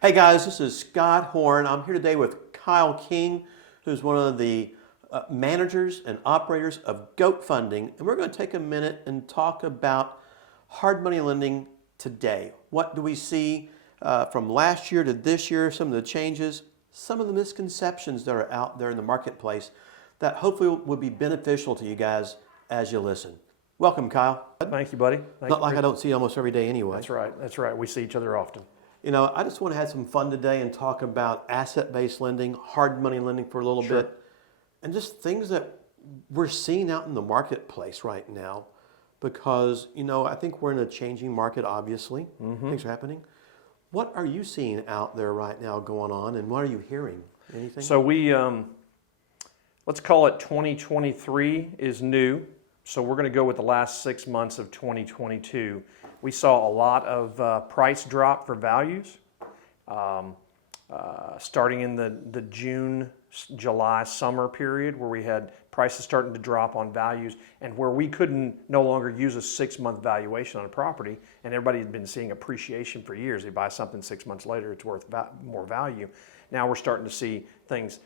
Hey guys, this is Scott Horne. I'm here today with Kyle King, who's one of the managers and operators of G.O.A.T Funding, and we're going to take a minute and talk about hard money lending today. What do we see from last year to this year, some of the changes, some of the misconceptions that are out there in the marketplace that hopefully will be beneficial to you guys as you listen. Welcome, Kyle. Thank you, buddy. Not like I don't see you almost every day anyway. That's right. That's right. We see each other often. You know, I just want to have some fun today and talk about asset-based lending, hard money lending for a little bit, and just things that we're seeing out in the marketplace right now. Because, you know, I think we're in a changing market, obviously. Things are happening. What are you seeing out there right now going on, and what are you hearing? Anything? So we, let's call it 2023 is new. So we're going to go with the last 6 months of 2022. We saw a lot of price drop for values, starting in the June, July, summer period, where we had prices starting to drop on values, and where we couldn't no longer use a 6-month valuation on a property, and everybody had been seeing appreciation for years. They buy something 6 months later, it's worth more value. Now we're starting to see things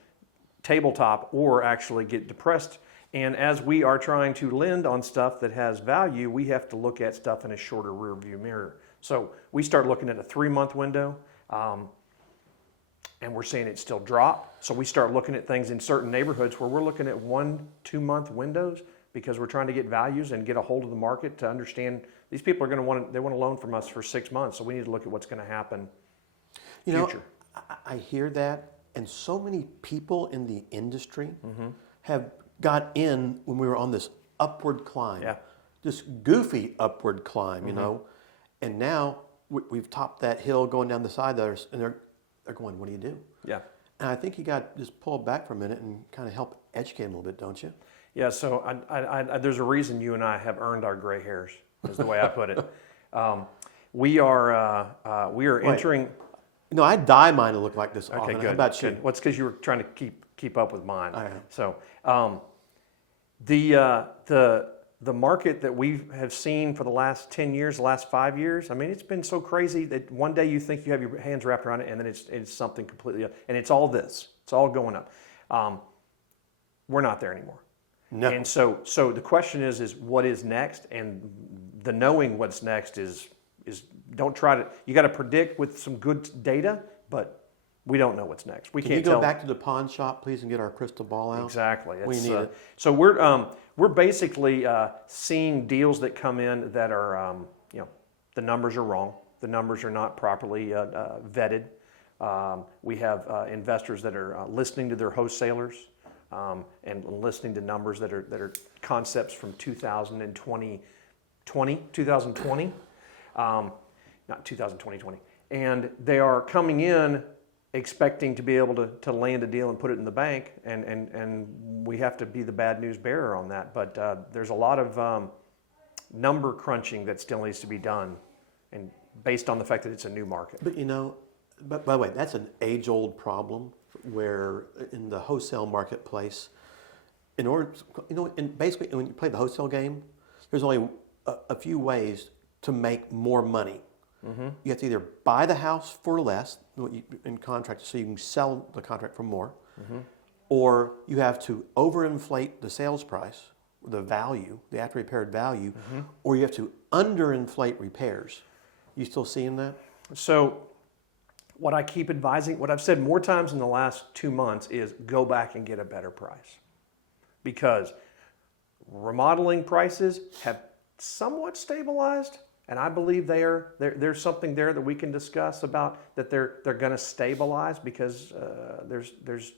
tabletop or actually get depressed. And as we are trying to lend on stuff that has value, we have to look at stuff in a shorter rear view mirror. So we start looking at a 3-month window, and we're seeing it still drop. So we start looking at things in certain neighborhoods where we're looking at 1-2 month windows because we're trying to get values and get a hold of the market to understand these people are going to want to loan from us for 6 months. So we need to look at what's going to happen you future. know, I hear that, and so many people in the industry have got in when we were on this upward climb, this goofy upward climb, you know, and now we've topped that hill going down the side there, and they're going, what do you do? Yeah. And I think you got to just pull back for a minute and kind of help educate them a little bit, don't you? Yeah, so there's a reason you and I have earned our gray hairs, is the way I put it. We are entering. No, I dye mine to look like this often. Good. How about you? Well, it's because you were trying to keep up with mine. I am. So the market that we have seen for the last 10 years, the last 5 years, I mean, it's been so crazy that one day you think you have your hands wrapped around it, and then it's something completely else. And it's all this. It's all going up. We're not there anymore. No. And so the question is what is next? And the knowing what's next is don't try to, you got to predict with some good data, but we don't know what's next. Can you go back to the pawn shop, please, and get our crystal ball out? Exactly. We need it. So we're basically seeing deals that come in that are, the numbers are wrong. The numbers are not properly vetted. We have investors that are listening to their wholesalers and listening to numbers that are concepts from 2020, not 2020, and they are coming in expecting to be able to land a deal and put it in the bank, and we have to be the bad news bearer on that. But there's a lot of number crunching that still needs to be done, and based on the fact that it's a new market. But you know, by the way, that's an age-old problem where in the wholesale marketplace, basically when you play the wholesale game, there's only a few ways to make more money. You have to either buy the house for less in contract, so you can sell the contract for more, or you have to overinflate the sales price, the value, the after repaired value, or you have to underinflate repairs. You still seeing that? So what I keep advising, what I've said more times in the last 2 months is go back and get a better price, because remodeling prices have somewhat stabilized. And I believe there's something there that we can discuss about that they're going to stabilize because there's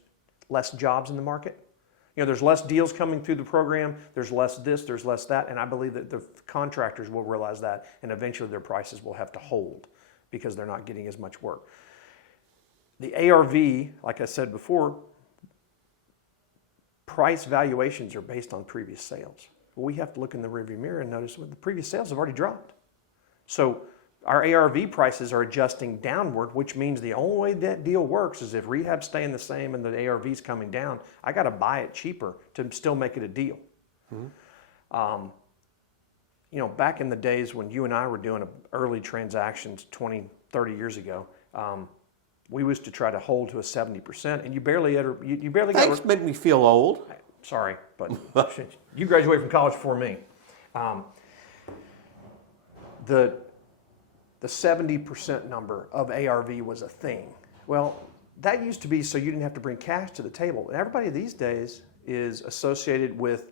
less jobs in the market. You know, there's less deals coming through the program. There's less this, there's less that, and I believe that the contractors will realize that, and eventually their prices will have to hold because they're not getting as much work. The ARV, like I said before, price valuations are based on previous sales. Well, we have to look in the rearview mirror and notice the previous sales have already dropped. So our ARV prices are adjusting downward, which means the only way that deal works is if rehab's staying the same and the ARV's coming down, I got to buy it cheaper to still make it a deal. Back in the days when you and I were doing early transactions 20, 30 years ago, We used to try to hold to a 70%, and you barely ever, you barely Thanks, got. make me feel old. Sorry, but you graduated from college before me. The 70% number of ARV was a thing. Well, that used to be so you didn't have to bring cash to the table. And everybody these days is associated with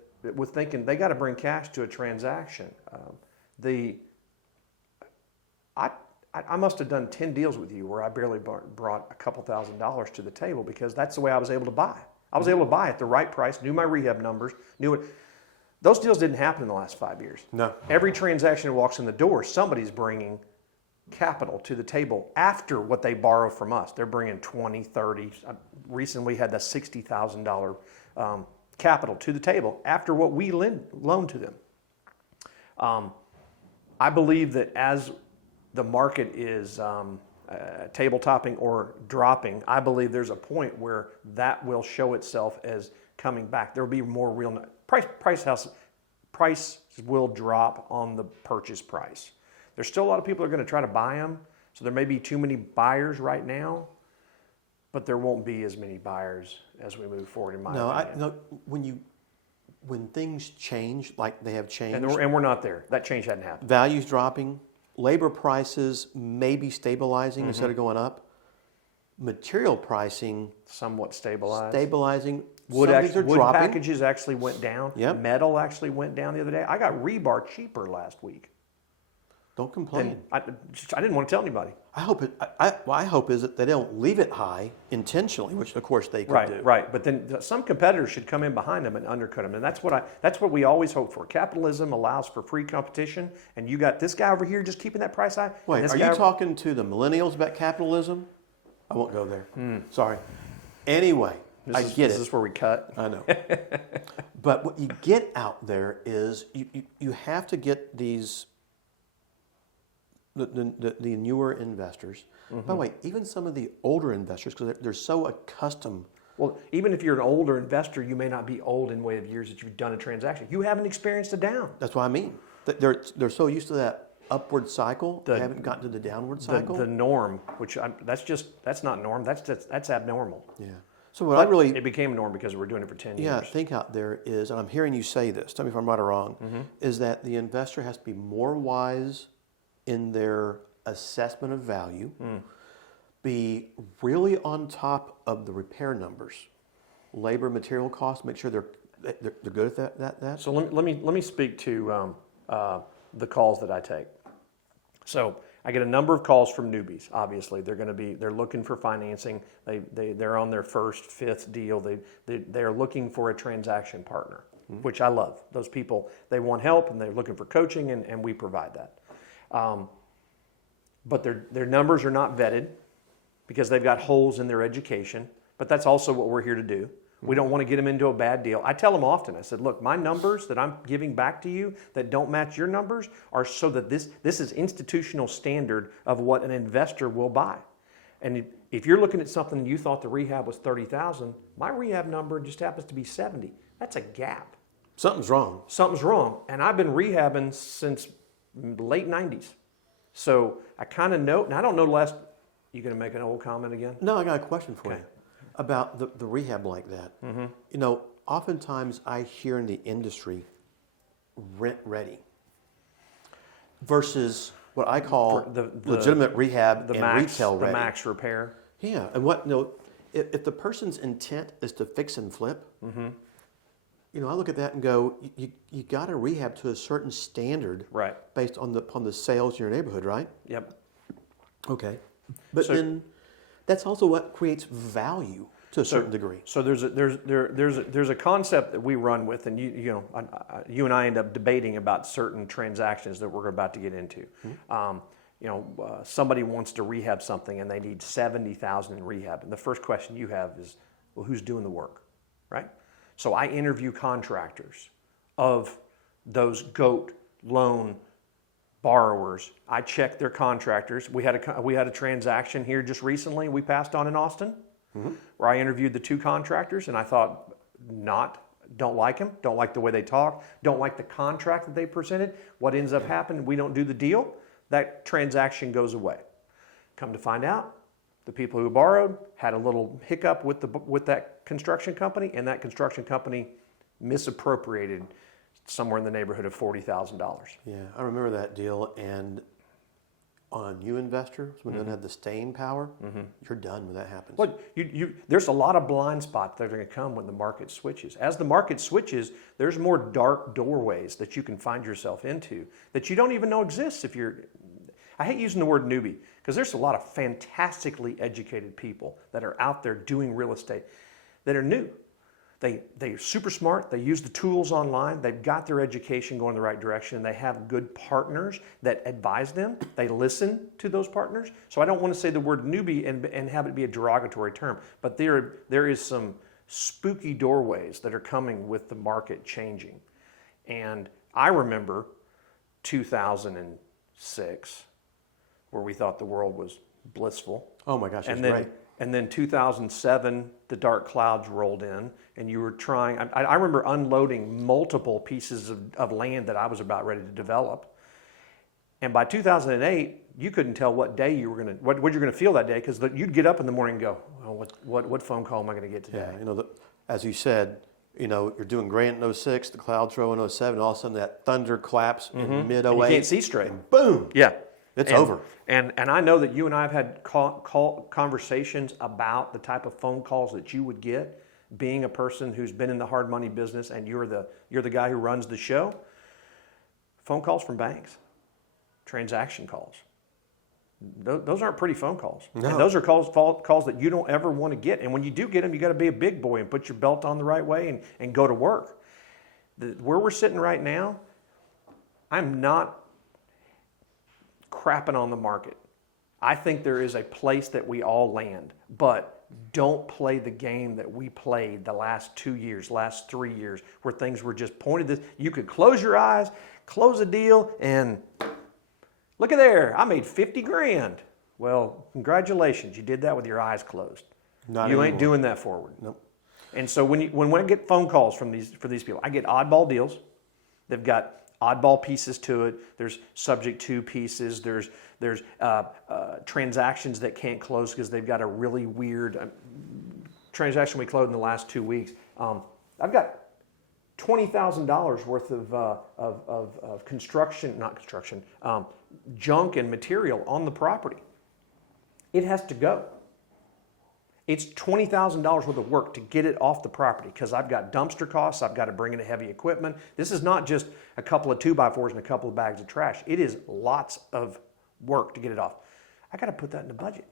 thinking they got to bring cash to a transaction. I must have done 10 deals with you where I barely brought a couple $1,000s to the table because that's the way I was able to buy. I was able to buy at the right price, knew my rehab numbers, knew it. Those deals didn't happen in the last 5 years. No. Every transaction that walks in the door, somebody's bringing capital to the table after what they borrow from us. They're bringing 20, 30. Recently we had that $60,000 capital to the table after what we loaned to them. I believe that as the market is tabletopping or dropping, I believe there's a point where that will show itself as coming back. There will be more real price will drop on the purchase price. There's still a lot of people that are going to try to buy them, so there may be too many buyers right now, but there won't be as many buyers as we move forward. In my opinion. When things change like they have changed, and we're not there. That change hadn't happened. Values dropping, labor prices may be stabilizing instead of going up. Material pricing somewhat stabilized. Wood dropping. Packages actually went down. Yep. Metal actually went down the other day. I got rebar cheaper last week. Don't complain. I didn't want to tell anybody. I hope my hope is that they don't leave it high intentionally, which of course they could do. Right. But then some competitors should come in behind them and undercut them, and that's what we always hope for. Capitalism allows for free competition, and you got this guy over here just keeping that price high. Wait, are you talking to the millennials about capitalism? I won't go there. Sorry. Anyway, I get it. This is where we cut. I know. But what you get out there is you have to get these. The newer investors. By the way, even some of the older investors, because they're so accustomed. Well, even if you're an older investor, you may not be old in way of years that you've done a transaction. You haven't experienced a down. That's what I mean. They're so used to that upward cycle, they haven't gotten to the downward cycle. The norm, which that's not norm. That's abnormal. Yeah. So what it became a norm because we're doing it for 10 years. Yeah, I think out there is, and I'm hearing you say this. Tell me if I'm right or wrong. Is that the investor has to be more wise in their assessment of value, be really on top of the repair numbers, labor, material costs, make sure they're good at that. So let me speak to the calls that I take. So I get a number of calls from newbies. Obviously, they're looking for financing. They're on their first, fifth deal. They're looking for a transaction partner, which I love. Those people, they want help and they're looking for coaching, and we provide that. But their numbers are not vetted because they've got holes in their education. But that's also what we're here to do. We don't want to get them into a bad deal. I tell them often, I said, look, my numbers that I'm giving back to you that don't match your numbers are so that this is institutional standard of what an investor will buy. And if you're looking at something and you thought the rehab was $30,000, my rehab number just happens to be $70,000. That's a gap. Something's wrong. And I've been rehabbing since late 90s. So I kind of know, and I don't know you going to make an old comment again? No, I got a question for you about the rehab like that. You know, oftentimes I hear in the industry rent ready versus what I call the legitimate rehab and retail ready. The max repair. Yeah, and if the person's intent is to fix and flip, you know, I look at that and go, you got to rehab to a certain standard, right? Based on the sales in your neighborhood, right? Yep. Okay, but then that's also what creates value to a certain degree. So there's a concept that we run with, and you and I end up debating about certain transactions that we're about to get into. Somebody wants to rehab something and they need $70,000 in rehab, and the first question you have is, well, who's doing the work, right? So I interview contractors of those G.O.A.T loan borrowers. I check their contractors. We had a transaction here just recently we passed on in Austin, where I interviewed the two contractors, and I thought don't like them, don't like the way they talk, don't like the contract that they presented. What ends up happening, we don't do the deal, that transaction goes away. Come to find out, The people who borrowed had a little hiccup with that construction company, and that construction company misappropriated somewhere in the neighborhood of $40,000. Yeah, I remember that deal. And on new investors, when they don't have the staying power, you're done when that happens. Well, there's a lot of blind spots that are going to come when the market switches. As the market switches, there's more dark doorways that you can find yourself into that you don't even know exists if you're. I hate using the word newbie because there's a lot of fantastically educated people that are out there doing real estate that are new. They're super smart. They use the tools online. They've got their education going in the right direction. They have good partners that advise them. They listen to those partners. So I don't want to say the word newbie and have it be a derogatory term, but there is some spooky doorways that are coming with the market changing. And I remember 2006, where we thought the world was blissful. Oh my gosh, that's right. And then 2007, the dark clouds rolled in, and you were trying. I remember unloading multiple pieces of land that I was about ready to develop. And by 2008, you couldn't tell what day you were going to, what you're going to feel that day, because you'd get up in the morning and go, oh, what phone call am I going to get today? Yeah, as you said, you're doing great in 06, the clouds roll in 07, and all of a sudden that thunder claps in mid-08. You can't see straight. And boom. Yeah. It's over. And I know that you and I have had conversations about the type of phone calls that you would get, being a person who's been in the hard money business, and you're the guy who runs the show. Phone calls from banks, transaction calls. Those aren't pretty phone calls. No. And those are calls that you don't ever want to get. And when you do get them, you got to be a big boy and put your belt on the right way and go to work. Where we're sitting right now, I'm not crapping on the market. I think there is a place that we all land, but don't play the game that we played the last 2 years, last 3 years, where things were just pointed this. You could close your eyes, close a deal, and look at there, I made 50 grand. Well, congratulations, you did that with your eyes closed. Not you anymore. ain't doing that forward. Nope. And so when I get phone calls for these people, I get oddball deals. They've got oddball pieces to it. There's subject to pieces. There's transactions that can't close because they've got a really weird transaction we closed in the last 2 weeks. I've got $20,000 worth of junk and material on the property. It has to go. It's $20,000 worth of work to get it off the property because I've got dumpster costs. I've got to bring in heavy equipment. This is not just a couple of 2x4s and a couple of bags of trash. It is lots of work to get it off. I got to put that in the budget.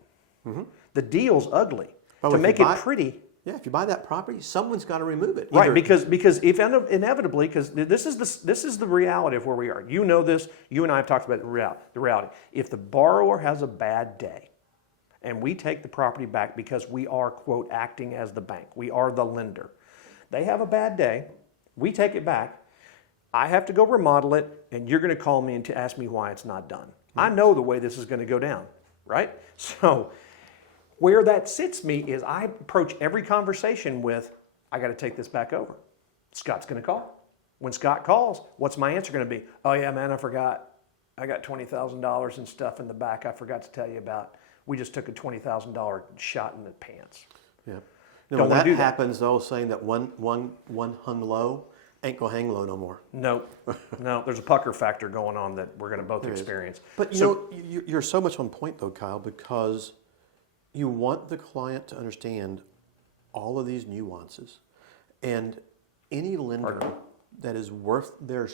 Mm-hmm. The deal's ugly. Oh, to make it pretty. Yeah, if you buy that property, someone's got to remove it. Right, because if inevitably, because this is the reality of where we are. You know this. You and I have talked about the reality. If the borrower has a bad day, and we take the property back because we are, quote, acting as the bank. We are the lender. They have a bad day. We take it back. I have to go remodel it, and you're going to call me and to ask me why it's not done. I know the way this is going to go down, right? So where that sits me is I approach every conversation with, I got to take this back over. Scott's going to call. When Scott calls, what's my answer going to be? Oh, yeah, man, I forgot. I got $20,000 and stuff in the back I forgot to tell you about. We just took a $20,000 shot in the pants. Yeah. When that happens, the old saying that one hung low ain't going to hang low no more. No, there's a pucker factor going on that we're going to both experience. But you're so much on point though, Kyle, because you want the client to understand all of these nuances. And any lender that is worth their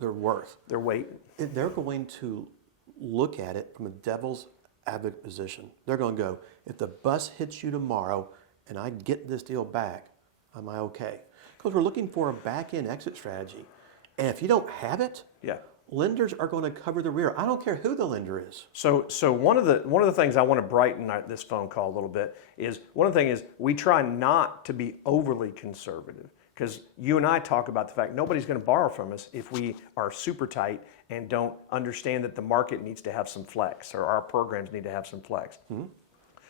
worth, their weight, they're going to look at it from a devil's advocate position. They're going to go, if the bus hits you tomorrow and I get this deal back, am I okay? Because we're looking for a back-end exit strategy. And if you don't have it, lenders are going to cover the rear. I don't care who the lender is. So one of the things I want to brighten this phone call a little bit is, one of the things is we try not to be overly conservative. Because you and I talk about the fact nobody's going to borrow from us if we are super tight and don't understand that the market needs to have some flex, or our programs need to have some flex. Mm-hmm.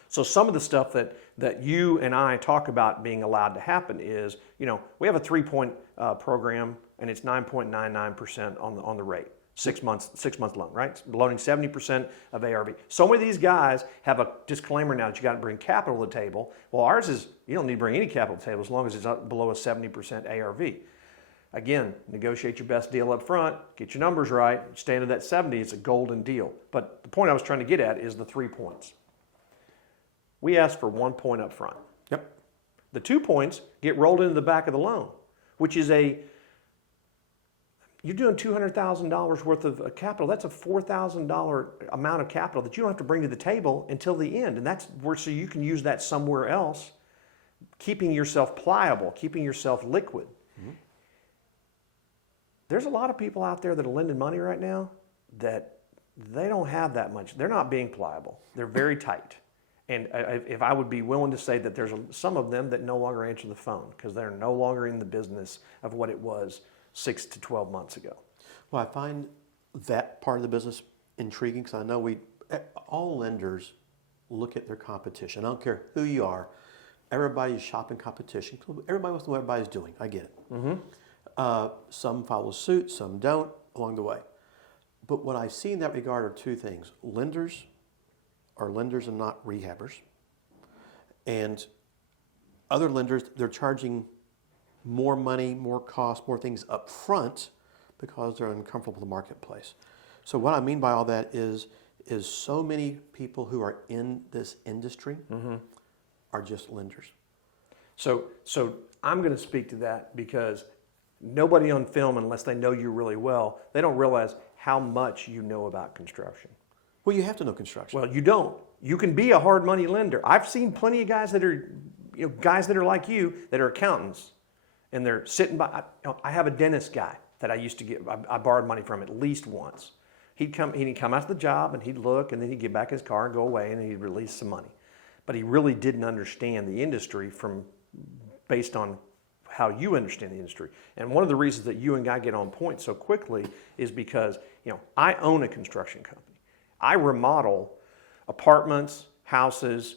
So some of the stuff that you and I talk about being allowed to happen is, we have a 3-point program, and it's 9.99% on the rate. 6-month loan, right? Loaning 70% of ARV. So many of these guys have a disclaimer now that you got to bring capital to the table. Well, ours is you don't need to bring any capital to the table as long as it's up below a 70% ARV. Again, negotiate your best deal up front, get your numbers right, stay into that 70, it's a golden deal. But the point I was trying to get at is the 3 points. We asked for 1 point up front. Yep. The 2 points get rolled into the back of the loan, which is you're doing $200,000 worth of capital. That's a $4,000 amount of capital that you don't have to bring to the table until the end. And that's where, so you can use that somewhere else, keeping yourself pliable, keeping yourself liquid. Mm-hmm. There's a lot of people out there that are lending money right now that they don't have that much. They're not being pliable. They're very tight. And if I would be willing to say that there's some of them that no longer answer the phone because they're no longer in the business of what it was 6 to 12 months ago. Well, I find that part of the business intriguing because I know all lenders look at their competition. I don't care who you are. Everybody's shopping competition. Everybody wants to know what everybody's doing. I get it. Mm-hmm. Some follow suit, some don't along the way. But what I see in that regard are two things. Lenders are lenders and not rehabbers. And other lenders, they're charging more money, more cost, more things up front because they're uncomfortable with the marketplace. So what I mean by all that is so many people who are in this industry mm-hmm. are just lenders. So I'm going to speak to that because nobody on film, unless they know you really well, they don't realize how much you know about construction. Well, you have to know construction. Well, you don't. You can be a hard money lender. I've seen plenty of guys that are, guys that are like you that are accountants. And they're sitting by, I have a dentist guy that I used to get, I borrowed money from at least once. He'd come out to the job and he'd look and then he'd get back in his car and go away and he'd release some money. But he really didn't understand the industry based on how you understand the industry. And one of the reasons that you and Guy get on point so quickly is because, I own a construction company. I remodel apartments, houses,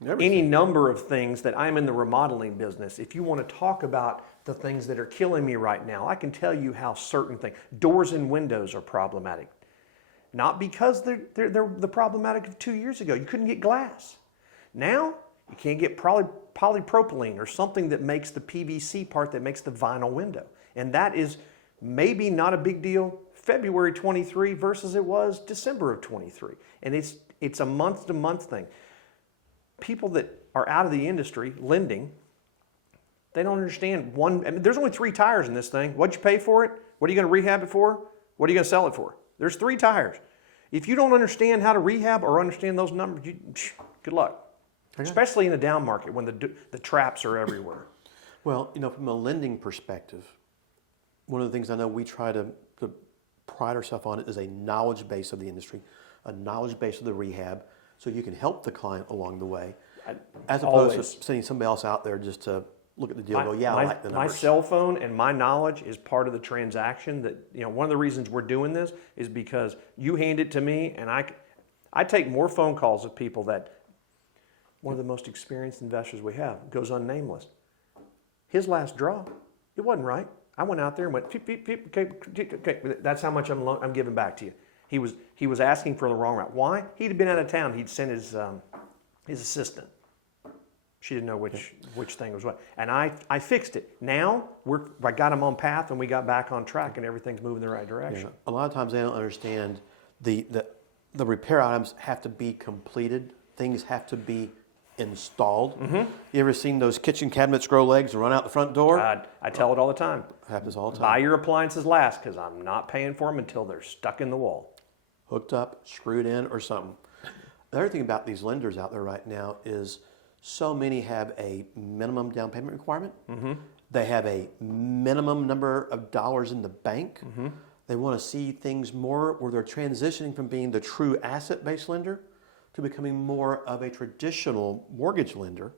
any number of things that I'm in the remodeling business. If you want to talk about the things that are killing me right now, I can tell you how certain things, doors and windows are problematic. Not because they're the problematic of 2 years ago. You couldn't get glass. Now, you can't get polypropylene or something that makes the PVC part that makes the vinyl window. And that is maybe not a big deal February 23 versus it was December of 23. And it's a month-to-month thing. People that are out of the industry lending, they don't understand there's only 3 tires in this thing. What'd you pay for it? What are you going to rehab it for? What are you going to sell it for? There's 3 tires. If you don't understand how to rehab or understand those numbers, good luck. Okay. Especially in a down market when the traps are everywhere. Well, from a lending perspective, one of the things I know we try to pride ourselves on is a knowledge base of the industry, a knowledge base of the rehab, so you can help the client along the way, as opposed to sending somebody else out there just to look at the deal and go, I like the numbers. My cell phone and my knowledge is part of the transaction. That one of the reasons we're doing this is because you hand it to me, and I take more phone calls of people that one of the most experienced investors we have goes unnameless. His last draw, it wasn't right. I went out there and went, okay, that's how much I'm giving back to you. He was asking for the wrong route. Why? He'd have been out of town. He'd sent his assistant. She didn't know which thing was what. And I fixed it. Now I got him on path and we got back on track and everything's moving in the right direction. Yeah. A lot of times they don't understand the repair items have to be completed. Things have to be installed. Mm-hmm. You ever seen those kitchen cabinets grow legs and run out the front door? I tell it all the time. Happens all the time. Buy your appliances last because I'm not paying for them until they're stuck in the wall. Hooked up, screwed in, or something. The other thing about these lenders out there right now is so many have a minimum down payment requirement. Mm-hmm. They have a minimum number of dollars in the bank. Mm-hmm. They want to see things more where they're transitioning from being the true asset-based lender to becoming more of a traditional mortgage lender,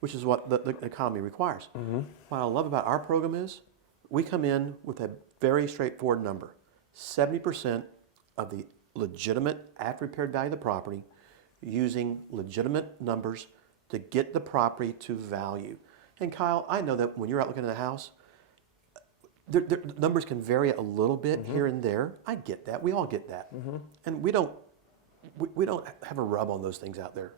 which is what the economy requires. Mm-hmm. What I love about our program is we come in with a very straightforward number. 70% of the legitimate after-repaired value of the property using legitimate numbers to get the property to value. And Kyle, I know that when you're out looking at a house, The numbers can vary a little bit here and there. I get that. We all get that. And we don't have a rub on those things out there,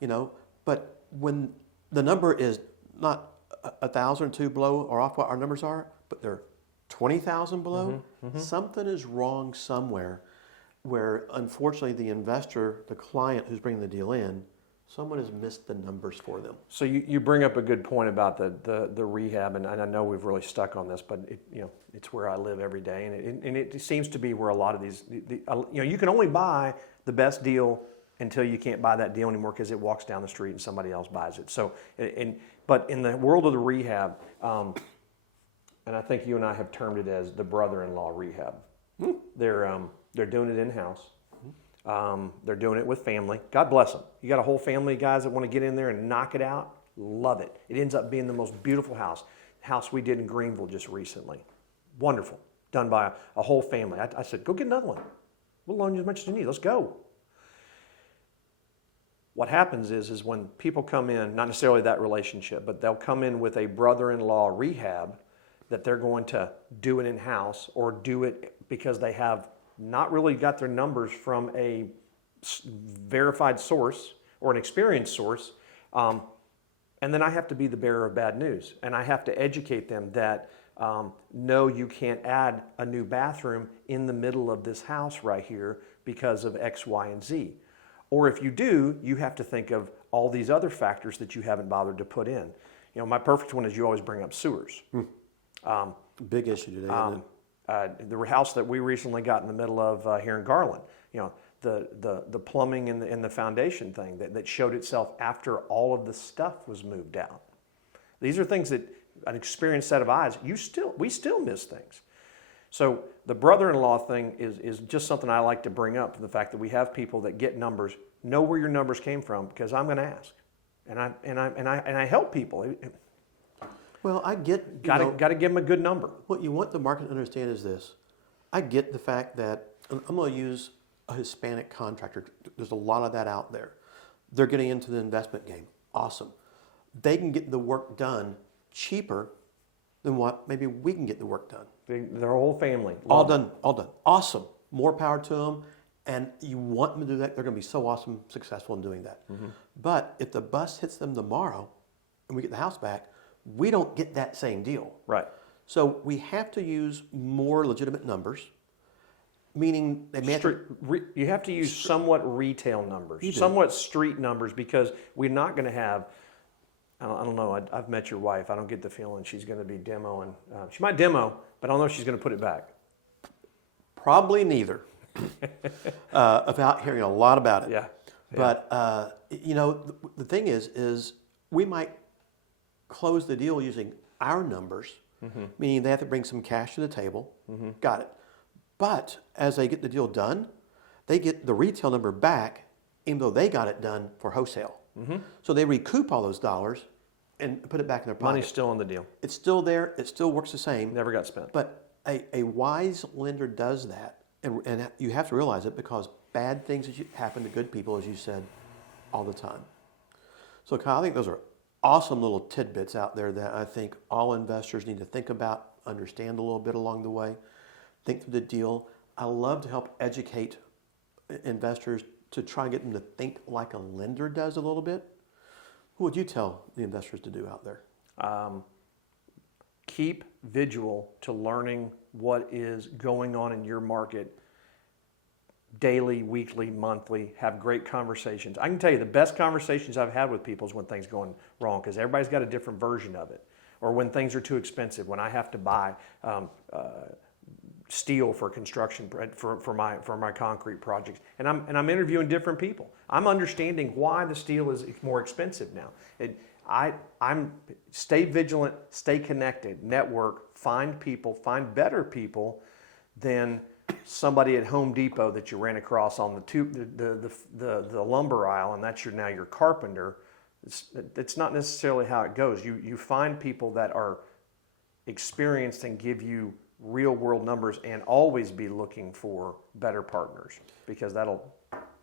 you know. But when the number is not 1,000 or 2 below or off what our numbers are, but they're 20,000 below, something is wrong somewhere where, unfortunately, the investor, the client who's bringing the deal in, someone has missed the numbers for them. So you bring up a good point about the rehab, and I know we've really stuck on this, but it's where I live every day, and it seems to be where a lot of these, you can only buy the best deal until you can't buy that deal anymore because it walks down the street and somebody else buys it. So, but in the world of the rehab, and I think you and I have termed it as the brother-in-law rehab. They're doing it in-house. They're doing it with family. God bless them. You got a whole family of guys that want to get in there and knock it out. Love it. It ends up being the most beautiful house we did in Greenville just recently. Wonderful. Done by a whole family. I said, go get another one. We'll loan you as much as you need. Let's go. What happens is when people come in, not necessarily that relationship, but they'll come in with a brother-in-law rehab that they're going to do it in-house or do it because they have not really got their numbers from a verified source or an experienced source. And then I have to be the bearer of bad news. And I have to educate them that, no, you can't add a new bathroom in the middle of this house right here because of X, Y, and Z. Or if you do, you have to think of all these other factors that you haven't bothered to put in. My perfect one is you always bring up sewers. Big issue today, isn't it? The house that we recently got in the middle of here in Garland, the plumbing and the foundation thing that showed itself after all of the stuff was moved out. These are things that an experienced set of eyes, we still miss things. So the brother-in-law thing is just something I like to bring up, the fact that we have people that get numbers, know where your numbers came from, because I'm going to ask, and I help people. Well, I get... Got to give them a good number. What you want the market to understand is this. I get the fact that, I'm going to use a Hispanic contractor. There's a lot of that out there. They're getting into the investment game. Awesome. They can get the work done cheaper than what maybe we can get the work done. Their whole family. All done. Awesome. More power to them. And you want them to do that. They're going to be so awesome, successful in doing that. But if the bus hits them tomorrow and we get the house back, we don't get that same deal. Right. So we have to use more legitimate numbers, meaning they may you have to use somewhat retail numbers, somewhat street numbers, because we're not going to have, I don't know, I've met your wife. I don't get the feeling she's going to be demoing. She might demo, but I don't know if she's going to put it back. Probably neither. About hearing a lot about it. Yeah. But, the thing is we might close the deal using our numbers, meaning they have to bring some cash to the table. Got it. But as they get the deal done, they get the retail number back, even though they got it done for wholesale. So they recoup all those dollars and put it back in their pocket. Money's still in the deal. It's still there. It still works the same. Never got spent. But a wise lender does that. And you have to realize it, because bad things happen to good people, as you said, all the time. So Kyle, I think those are awesome little tidbits out there that I think all investors need to think about, understand a little bit along the way, think through the deal. I love to help educate investors to try and get them to think like a lender does a little bit. What would you tell the investors to do out there? Keep vigilant to learning what is going on in your market daily, weekly, monthly. Have great conversations. I can tell you the best conversations I've had with people is when things going wrong, because everybody's got a different version of it. Or when things are too expensive, when I have to buy steel for construction for my concrete projects, and I'm interviewing different people. I'm understanding why the steel is more expensive now. I'm stay vigilant, stay connected, network, find people, find better people than somebody at Home Depot that you ran across on the lumber aisle, and that's now your carpenter. It's not necessarily how it goes. You find people that are experienced and give you real world numbers, and always be looking for better partners, because that'll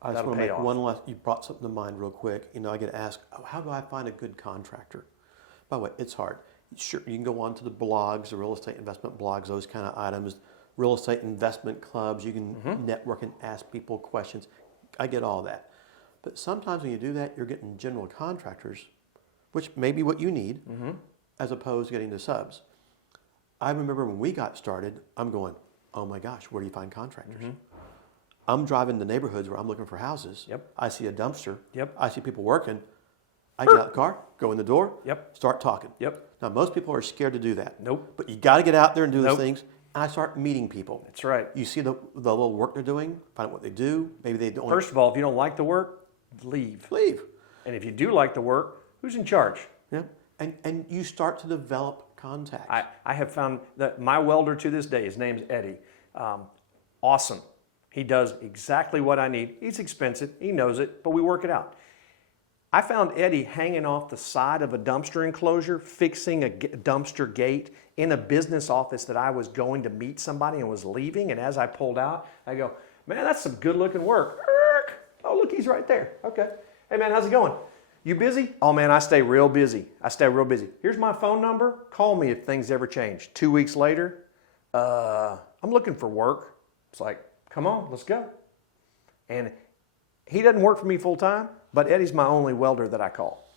I just want to make one last. You brought something to mind real quick. I get asked, how do I find a good contractor? By the way, it's hard. Sure, you can go on to the blogs, the real estate investment blogs, those kind of items, real estate investment clubs. You can network and ask people questions. I get all that. But sometimes when you do that, you're getting general contractors, which may be what you need, as opposed to getting the subs. I remember when we got started, I'm going, oh my gosh, where do you find contractors? I'm driving the neighborhoods where I'm looking for houses. Yep. I see a dumpster. Yep. I see people working. I get out the car, go in the door, Yep. start talking. Yep. Now, most people are scared to do that. Nope. But you got to get out there and do those Nope. things. And I start meeting people. That's right. You see the little work they're doing, find out what they do. Maybe they don't. First of all, if you don't like the work, leave. Leave. And if you do like the work, who's in charge? Yeah. And you start to develop contacts. I have found that my welder to this day, his name's Eddie, awesome. He does exactly what I need. He's expensive, he knows it, but we work it out. I found Eddie hanging off the side of a dumpster enclosure, fixing a dumpster gate in a business office that I was going to meet somebody and was leaving. And as I pulled out, I go, man, that's some good looking work. Oh, look, he's right there. Okay. Hey, man, how's it going? You busy? Oh, man, I stay real busy. Here's my phone number. Call me if things ever change. 2 weeks later, I'm looking for work. It's like, come on, let's go. And he doesn't work for me full time, but Eddie's my only welder that I call.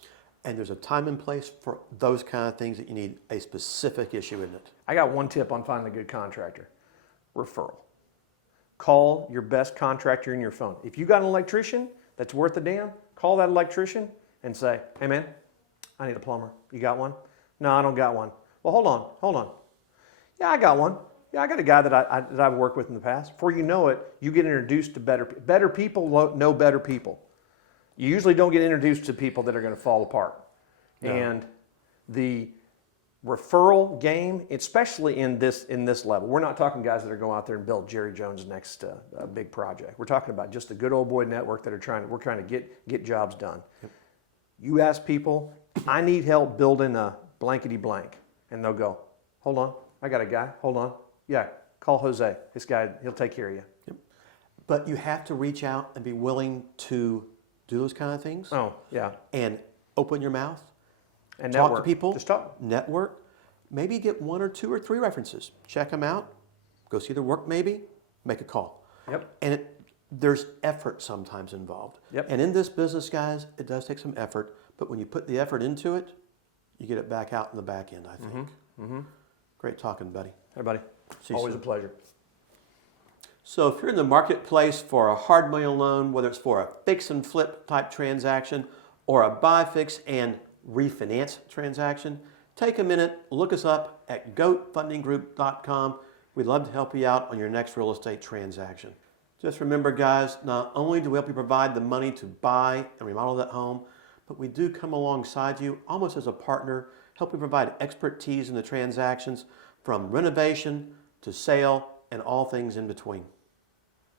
And there's a time and place for those kind of things that you need a specific issue in it. I got one tip on finding a good contractor. Referral. Call your best contractor in your phone. If you got an electrician that's worth a damn, call that electrician and say, hey man, I need a plumber. You got one? No, I don't got one. Well, hold on. Yeah, I got one. Yeah, I got a guy that I've worked with in the past. Before you know it, you get introduced to better people know better people. You usually don't get introduced to people that are going to fall apart. No. And the referral game, especially in this level, we're not talking guys that are going out there and build Jerry Jones' next big project. We're talking about just a good old boy network that we're trying to get jobs done. Yep. You ask people, I need help building a blankety blank, and they'll go, hold on, I got a guy. Hold on, yeah, call Jose. This guy, he'll take care of you. Yep. But you have to reach out and be willing to do those kind of things. Oh, yeah. And open your mouth. And talk network. to people. Just talk. Network. Maybe get 1 or 2 or 3 references. Check them out. Go see their work maybe. Make a call. Yep. And there's effort sometimes involved. Yep. And in this business, guys, it does take some effort. But when you put the effort into it, you get it back out in the back end, I think. Great talking, buddy. Hey, buddy. See you Always soon. a pleasure. So if you're in the marketplace for a hard money loan, whether it's for a fix and flip type transaction or a buy, fix, and refinance transaction, take a minute, look us up at G.O.A.TFundingGroup.com. We'd love to help you out on your next real estate transaction. Just remember, guys, not only do we help you provide the money to buy and remodel that home, but we do come alongside you almost as a partner, helping provide expertise in the transactions from renovation to sale and all things in between.